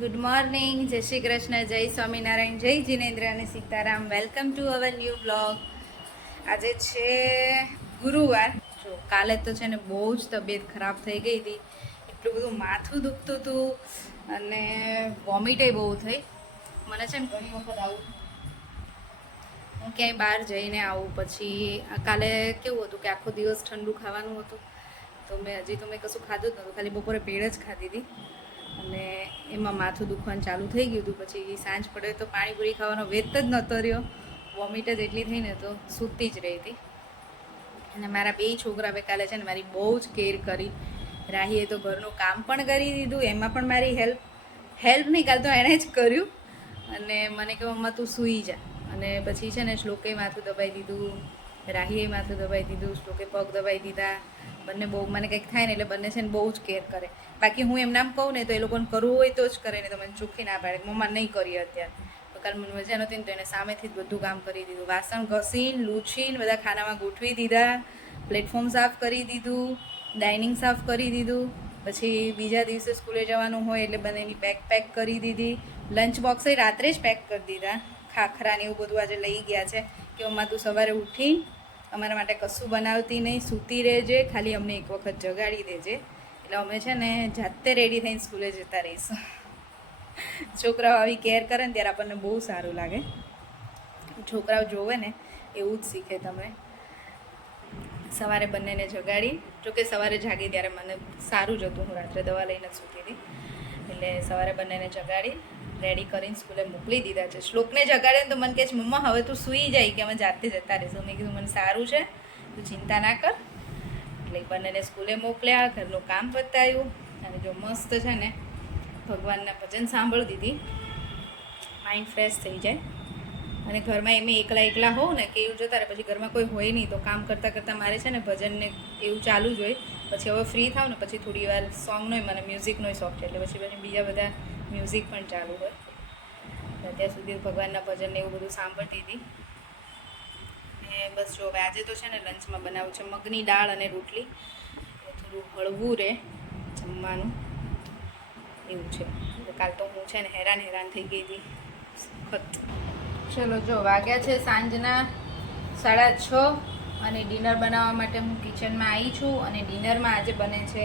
Good morning, જય શ્રી કૃષ્ણ, જય સ્વામિનારાયણ, જય જીનેન્દ્ર અને Sitaram. Welcome to our new blog. આજે છે ગુરુવાર. જો કાલે તો છે ને બહુ જ તબિયત ખરાબ થઈ ગઈ હતી. એટલું બધું માથું દુખતું હતું અને વોમિટે બહુ થઈ. મને છે ને ઘણી વખત આવું, હું ક્યાંય બહાર જઈને આવું પછી કાલે કેવું હતું કે આખો દિવસ ઠંડુ ખાવાનું હતું, તો મેં કશું ખાધું જ નહોતું, ખાલી બપોરે ભેળ જ ખાધી હતી અને એમાં માથું દુખવાનું ચાલુ થઈ ગયું હતું. પછી સાંજ પડે તો પાણીપુરી ખાવાનો વેત જ નહોતો રહ્યો, વોમિટ જ એટલી થઈને તો સૂતી જ રહી હતી. અને મારા બે છોકરા કાલે છે ને મારી બહુ જ કેર કરી. રાહીએ તો ઘરનું કામ પણ કરી દીધું, એમાં પણ મારી હેલ્પ નહીં, કાલ તો એણે જ કર્યું. અને મને કહે મમ્મા તું સૂઈ જા. અને પછી છે ને શ્લોકે માથું દબાઈ દીધું, રાહીએ માથું દબાઈ દીધું, શ્લોકે પગ દબાઈ દીધા. બંને બહુ, મને કંઈક થાય ને એટલે બંને છે ને બહુ જ કેર કરે. બાકી હું એમ નામ કહું ને તો એ લોકોને કરવું હોય તો જ કરે, ને તો મને ચોખ્ખી ના પાડે મમ્મા નહીં કરીએ અત્યારે. તો કાલ મને મજા નહોતી ને તો એને સામેથી જ બધું કામ કરી દીધું. વાસણ ઘસીને લૂછીને બધા ખાનામાં ગોઠવી દીધા, પ્લેટફોર્મ સાફ કરી દીધું, ડાઇનિંગ સાફ કરી દીધું. પછી બીજા દિવસે સ્કૂલે જવાનું હોય એટલે બંનેની બેગ પેક કરી દીધી. લંચ બોક્સે રાત્રે જ પેક કરી દીધા. ખાખરા ને એવું બધું આજે લઈ ગયા છે કે મમ્મા તું સવારે ઉઠી અમારા માટે કશું બનાવતી નહીં, સૂતી રહેજે, ખાલી અમને એક વખત જગાડી દેજે, એટલે અમે છે ને જાતે રેડી થઈને સ્કૂલે જતા રહીશું. છોકરાઓ આવી કેર કરે ને ત્યારે આપણને બહુ સારું લાગે. છોકરાઓ જોવે ને એવું જ શીખે. તમે સવારે બંનેને જગાડી, જોકે સવારે જાગી ત્યારે મને સારું જ હતું, હું રાત્રે દવા લઈને જ સૂતી હતી, એટલે સવારે બંનેને જગાડી રેડી કરીને સ્કૂલે મોકલી દીધા છે. શ્લોકને જગાડે ને તો મને કહે છે મમ્મા હવે તું સૂઈ જાય કે અમે જાતે જતા રહીશું. મેં કીધું મને સારું છે, તું ચિંતા ના કર. એટલે બંનેને સ્કૂલે મોકલ્યા, ઘરનું કામ પતાવ્યું અને જો મસ્ત છે ને ભગવાનના ભજન સાંભળી દીધી, માઇન્ડ ફ્રેશ થઈ જાય. અને ઘરમાં એમ એકલા હોઉં ને કે એવું જતા રહે, પછી ઘરમાં કોઈ હોય નહીં તો કામ કરતાં કરતાં મારે છે ને ભજનને એવું ચાલુ જ હોય. પછી હવે ફ્રી થાવ ને પછી થોડી વાર સોંગનોય, મને મ્યુઝિકનોય શોખ છે, એટલે પછી બીજા બધા મ્યુઝિક પણ ચાલુ હોય. અત્યાર સુધી ભગવાનના ભજનને એવું બધું સાંભળતી હતી. અને બસ જો હવે આજે તો છે ને લંચમાં બનાવું છે મગની દાળ અને રોટલી, થોડું હળવું રહે જમવાનું એવું છે. કાલ તો હું છે ને હેરાન થઈ ગઈ હતી સખત. ચલો જો વાગ્યા છે સાંજના 6:30 અને ડિનર બનાવવા માટે હું કિચનમાં આવી છું. અને ડિનરમાં આજે બને છે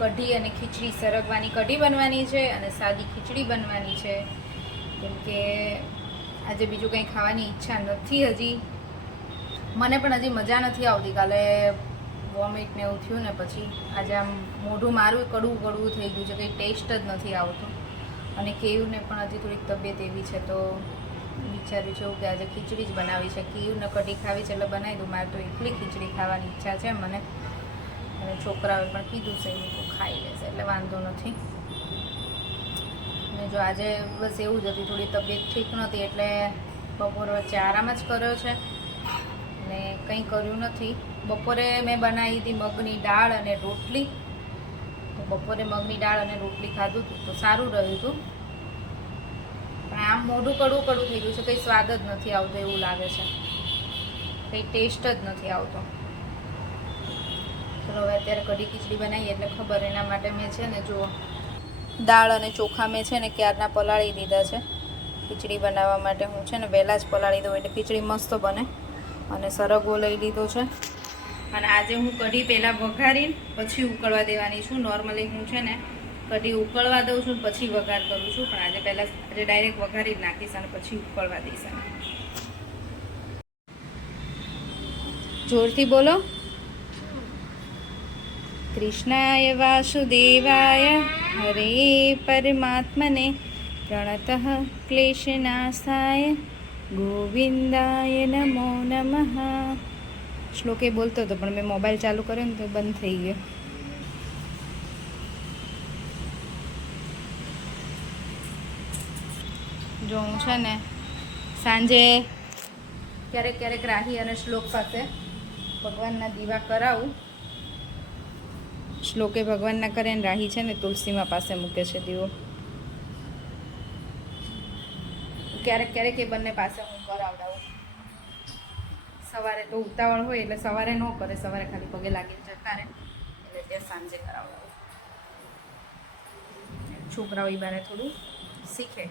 કઢી અને ખીચડી. સરગવાની કઢી બનવાની છે અને સાદી ખીચડી બનવાની છે, કેમ કે આજે બીજું કંઈ ખાવાની ઈચ્છા નથી હજી. મને પણ હજી મજા નથી આવતી. કાલે વોમિટ ને એવું થયું ને પછી આજે આમ મોઢું મારું કડવું થઈ ગયું છે, કંઈ ટેસ્ટ જ નથી આવતો. અને કેયુને પણ હજી થોડીક તબિયત એવી છે, તો વિચાર્યું છે કે આજે ખીચડી જ બનાવી છે. કેયુને કઢી ખાવી છે એટલે બનાવી દઉં. મારે તો એકલી ખીચડી ખાવાની ઈચ્છા છે મને, અને છોકરાઓએ પણ કીધું છે એ લોકો ખાઈ લેશે એટલે વાંધો નથી. અને જો આજે બસ એવું જ હતી, થોડી તબિયત ઠીક નહોતી એટલે બપોર વચ્ચે આરામ જ કર્યો છે અને કંઈ કર્યું નથી. બપોરે મેં બનાવી હતી મગની દાળ અને રોટલી. બપોરે મગની દાળ અને રોટલી ખાધું હતું તો સારું રહ્યું હતું, પણ આમ મોઢું કડવું થઈ ગયું છે, કંઈ સ્વાદ જ નથી આવતો એવું લાગે છે, કંઈ ટેસ્ટ જ નથી આવતો. ચલો હવે અત્યારે કઢી ખીચડી બનાવીએ એટલે ખબર. એના માટે મેં છે ને જો દાળ અને ચોખા મેં છે ને ક્યારના પલાળી દીધા છે ખીચડી બનાવવા માટે. હું છે ને વહેલા જ પલાળી દઉં એટલે ખીચડી મસ્ત બને. અને સરગવો લઈ લીધો છે. અને આજે હું કઢી પહેલાં વઘારીને પછી ઉકળવા દેવાની છું. નોર્મલી હું છે ને કઢી ઉકળવા દઉં છું પછી વઘાર કરું છું, પણ આજે ડાયરેક્ટ વઘારી જ નાખીશ અને પછી ઉકળવા દઈશ. જોરથી બોલો. કૃષ્ણાય વાસુદેવાય હરે પરમાત્મને પ્રણતઃ ક્લેશનાશાય ગોવિંદાય નમો નમઃ. શ્લોકે બોલતો હતો પણ મેં મોબાઈલ ચાલુ કર્યો ને તો બંધ થઈ ગયો. જો હું છે ને સાંજે ક્યારેક રાહી અને શ્લોક પાસે ભગવાનના દીવા કરાવું. શ્લોકે ભગવાનના કરે ને રાહી છે ને તુલસીમાં પાસે મૂકે છે દીવો. ક્યારેક એ બંને પાસે હું કરાવડાવું. સવારે તો ઉતાવળ હોય એટલે સવારે ન કરે, સવારે ખાલી પગે લાગીને જતા રહે, એટલે ત્યાં સાંજે કરાવડાવું. છોકરાઓ એ બાને થોડું શીખે.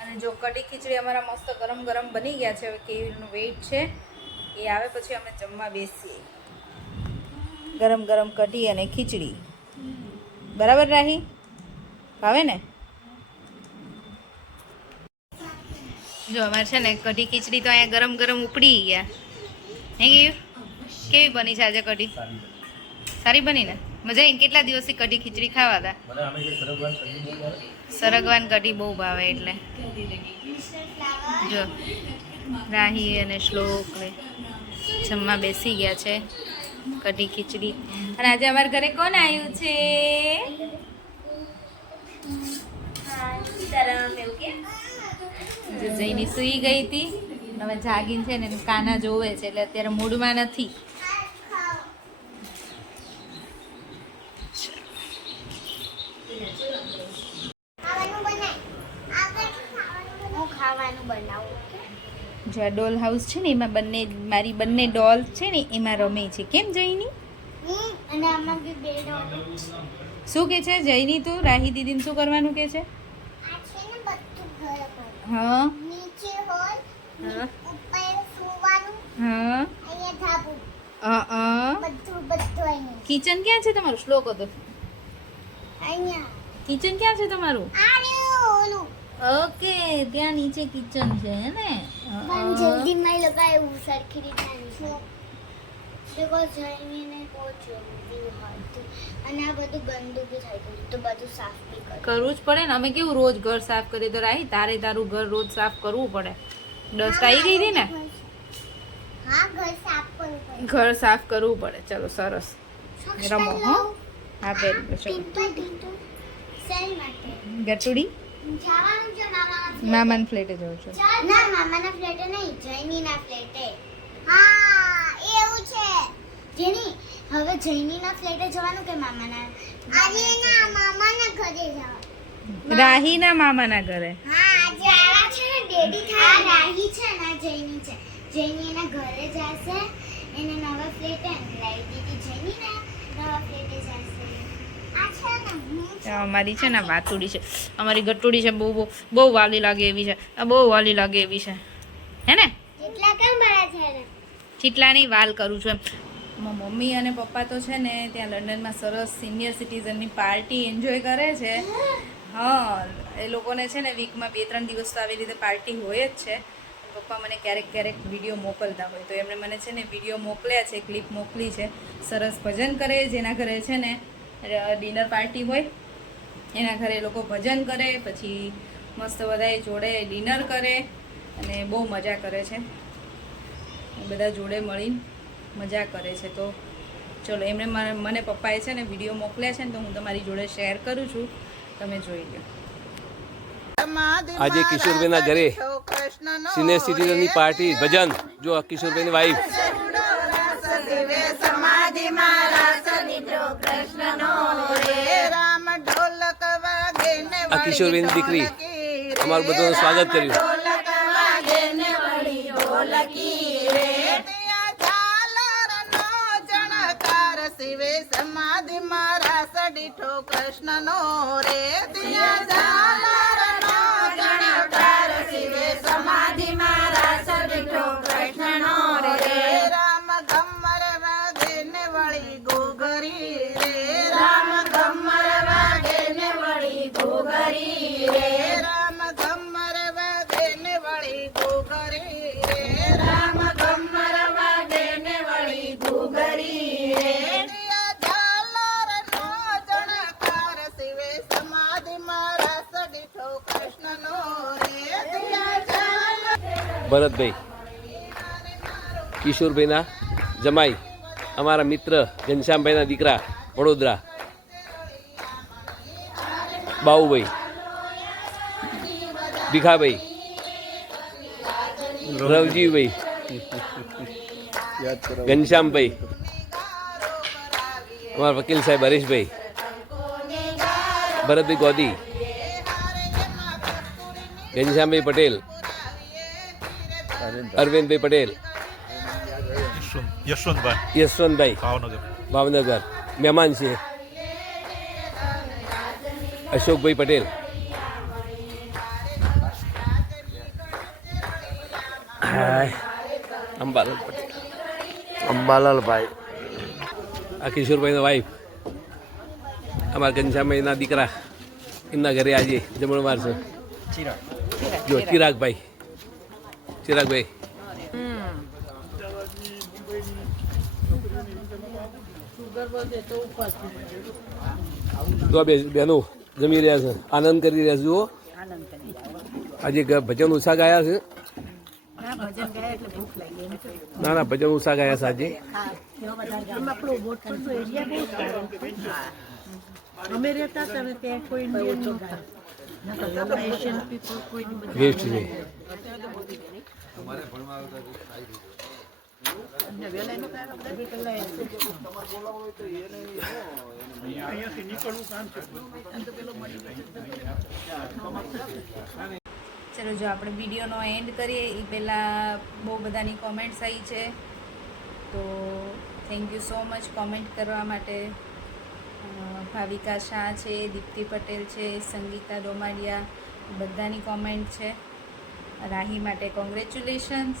અને જો કઢી ખીચડી અમારા મસ્ત ગરમ ગરમ બની ગયા છે. હવે કેવીનું વેઇટ છે એ આવે પછી અમે જમવા બેસીએ. ગરમ ગરમ કઢી અને ખીચડી બરાબર રાહી? ભાવે ને? જો અમારે છે ને કઢી ખીચડી તો અહીંયા ગરમ ગરમ ઉપડી ગયા. હે ગયું? કેવી બની છે આજે કઢી? સારી બની ને? મજા આવી? કેટલા દિવસથી કઢી ખીચડી ખાવા હતા? સરગવાન કઢી બહુ ભાવે એટલે. જો રાહી અને શ્લોક ને જમવા બેસી ગયા છે કઢી ખીચડી. અને આજે અમારા ઘરે કોણ આવ્યું છે? જઈની સુઈ ગઈ હતી, હવે જાગીને છે ને કાના જોવે છે એટલે અત્યારે મૂડમાં નથી. જો આ ડોલ હાઉસ છે ને એમાં મારી બંને ડોલ છે ને એમાં રમે છે. કેમ જઈની? અને આમાં બી બે ડોલ. શું કે છે જઈની? તું રાહી દીદીને શું કરવાનું કે છે? આ છે ને બધું ઘર પર. હા નીચે હોલ, હા ઉપર સુવાનું, હા અહીંયા ધાબુ. બધું અહીંયા. કિચન ક્યાં છે તમારું? શ્લોક હતો. અહીંયા. કિચન ક્યાં છે તમારું? આ રહ્યું ઓલું. ઓકે, ત્યાં નીચે કિચન છે હે ને? પણ જલ્દી માં લગાય એવું સરખી રીતે નહીં. દેખો જઈને બહુ જલ્દી હતું અને આ બધું ગંદુ બી થઈ ગયું તો બધું સાફ બી કરવું જ પડે ને. અમે કેવું રોજ ઘર સાફ કરીએ તો રાહી તારું ઘર રોજ સાફ કરવું પડે. ડસ્ટ આવી ગઈ હતી ને? હા, ઘર સાફ કરવું પડે. ઘર સાફ કરવું પડે. ચલો સરસ રમો. હો હા પહેરી ચલો. ટીંટુ સેલ માટે ગટુડી જવાનું છે મામાના ફ્લેટે જવું છું. ના, મામાના ફ્લેટે નહીં, જૈનીના ફ્લેટે. હા, એવું છે. જેની હવે જૈનીના ફ્લેટે જવાનું કે મામાના? આજે ના, મામાના ઘરે જવાનું. રાહીના મામાના ઘરે. હા, આજે આવા છે ને ડેડી થાય. આ રાહી છે ને આ જૈની છે. જૈની એના ઘરે જશે, એને નવા ફ્લેટે લઈ દીધી. જૈનીના નવા ફ્લેટે જશે. આ છે ને અમારી છે ને વાતુડી છે, અમારી ગટુડી છે. બહુ બહુ વાલી લાગે એવી છે. આ બહુ વાલી લાગે એવી છે હે ને? એટલા કેમ બળા છે ને? ચીટલાની વાલ કરું છું એમ. મમ્મી અને પપ્પા તો છે ને ત્યાં લંડનમાં સરસ સિનિયર સિટીઝનની પાર્ટી એન્જોય કરે છે. હા, એ લોકોને છે ને વીકમાં 2-3 દિવસ તો આવી રીતે પાર્ટી હોય જ છે. પપ્પા મને ક્યારેક ક્યારેક વિડીયો મોકલતા હોય તો એમણે મને છે ને વિડીયો મોકલ્યા છે, ક્લિપ મોકલી છે. સરસ ભજન કરે, જેના ઘરે છે ને ડિનર પાર્ટી હોય એના ઘરે લોકો ભજન કરે, પછી મસ્ત બધાએ જોડે ડિનર કરે અને બહુ મજા કરે છે. બધા જોડે મળીને મજા કરે છે. તો ચલો, એમણે મને પપ્પાએ છે ને વિડીયો મોકલ્યા છે ને તો હું તમારી જોડે શેર કરું છું, તમે જોઈ લો. આજે કિશોરભાઈના ઘરે સિનિયર સિટીઝનની પાર્ટી ભજન. જો કિશોરભાઈની વાઈફ આ કિશોરભાઈની દીકરી અમારું બધાનું સ્વાગત કર્યું. સમાધિ મારા સડીઠો કૃષ્ણનો રે જણકાર શિવે સમાધિ મારા સડીઠો કૃષ્ણનો રે રામ ગમર વાગે ને વળી ગોગરી રે રામ ગમર વાગે ને વળી ગોગરી રે રામ ગમર વાગે ને વળી ગોગરી રે રામ ગમર વાગે ને વળી ગોગરી રે ભરતભાઈ કિશોરભાઈના જમાઈ, અમારા મિત્ર ઘનશ્યામભાઈના દીકરા વડોદરા, બાઉભાઈ, ભીખાભાઈ, રવજીભાઈ, ઘનશ્યામભાઈ, અમારા વકીલ સાહેબ હરીશભાઈ, ભરતભાઈ ગોદી, ઘનશ્યામભાઈ પટેલ, અરવિંદભાઈ પટેલ, યશવંતભાઈ ભાવનગર મહેમાન છે. અશોકભાઈ પટેલ, અંબાલાલ પટેલ, અંબાલાલભાઈ, આ કિશોરભાઈના વાઈફ, અમારા ઘનશ્યામભાઈના દીકરા, એમના ઘરે આજે જમણવાર છે. જો ચિરાગભાઈ, ચિરાગભાઈ તો બે બહેનો જમી રહ્યા છે, આનંદ કરી રહ્યા છે. જુઓ આજે ભજન ઓછા ગાયા છે. ના ના, ભજન ઓછા ગાયા છે આજે. અમે રહેતા હતા ને ત્યાં કોઈ ઇન્ડિયન નહોતા. એશિયન પીપલ કોઈ વેસ્ટ છે. ચલો જો આપણે વિડીયોનો એન્ડ કરીએ એ પહેલાં બહુ બધાની કોમેન્ટ્સ આવી છે, તો thank you so much comment કરવા માટે. ભાવિકા શાહ છે, દીપ્તિ પટેલ છે, સંગીતા ડોમાડિયા, બધાની કોમેન્ટ છે. રાહી માટે કોંગ્રેચ્યુલેશન્સ.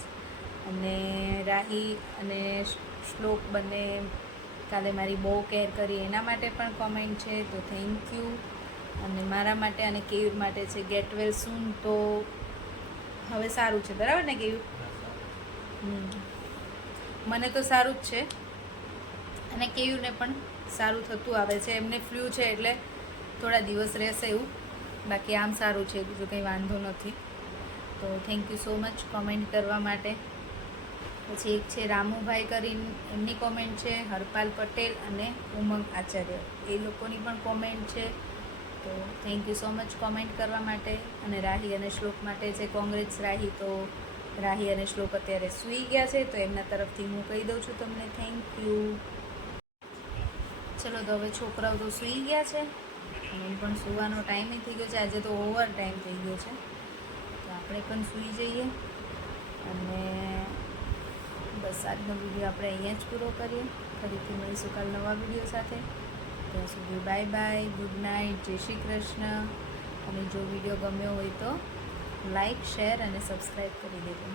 અને રાહી અને શ્લોક બંને કાલે મારી બહુ કેર કરી એના માટે પણ કોમેન્ટ છે, તો થેન્ક યુ. અને મારા માટે અને કેયુર માટે છે ગેટ વેલ સૂન. તો હવે સારું છે બરાબર ને કેયુર? મને તો સારું જ છે અને કેયુરને પણ સારું થતું આવે છે. એમને ફ્લૂ છે એટલે થોડા દિવસ રહેશે એવું, બાકી આમ સારું છે, બીજું કંઈ વાંધો નથી. તો thank you so much comment કરવા માટે. પછી એક છે રામુભાઈ કરીને, એમની કોમેન્ટ છે. હરપાલ પટેલ અને ઉમંગ આચાર્ય, એ લોકોની પણ કોમેન્ટ છે. તો thank you so much comment કરવા માટે. અને રાહી અને શ્લોક માટે છે કોંગ્રેટ્સ રાહી. તો રાહી અને શ્લોક અત્યારે સૂઈ ગયા છે, તો એમના તરફથી હું કહી દઉં છું તમને થેન્ક યુ. ચલો તો હવે છોકરાઓ તો સૂઈ ગયા છે, અને પણ સૂવાનો ટાઈમ થઈ ગયો છે. આજે તો ઓવર ટાઈમ થઈ ગયો છે, તો આપણે પણ સૂઈ જઈએ. અને બસ આજનો વિડીયો આપણે અહીંયા જ પૂરો કરીએ. ફરીથી મળીશું કાલ નવા વિડીયો સાથે. ત્યાં સુધી બાય બાય, ગુડ નાઇટ, જય શ્રી કૃષ્ણ. અને જો વિડીયો ગમ્યો હોય તો લાઈક, શેર અને સબસ્ક્રાઈબ કરી દેજો.